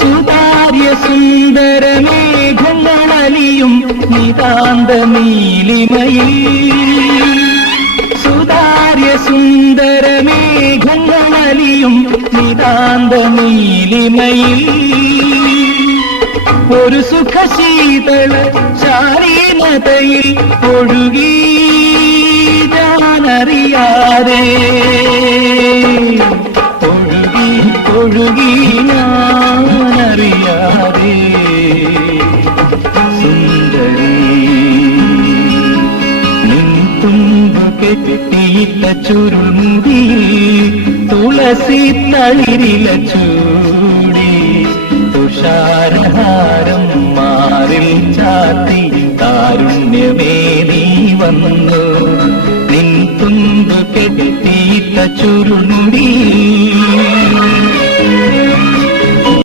സുതാര്യ സുന്ദര മേഘങ്ങളലിയും നിതാന്ത നീലിമയിൽ, സുതാര്യ സുന്ദര മേഘങ്ങളലിയും നിതാന്ത നീലിമയിൽ, ഒരു സുഖശീതള ശാലീനതയിൽ ഒഴുകി ഞാനറിയാതെ, ഒഴുകി ഒഴുകി ഞാനറിയാതെ. സുന്ദരി നിൻ തുമ്പു കെട്ടിയിട്ട ചുരുൾമുടിയിൽ തുളസി തളിരില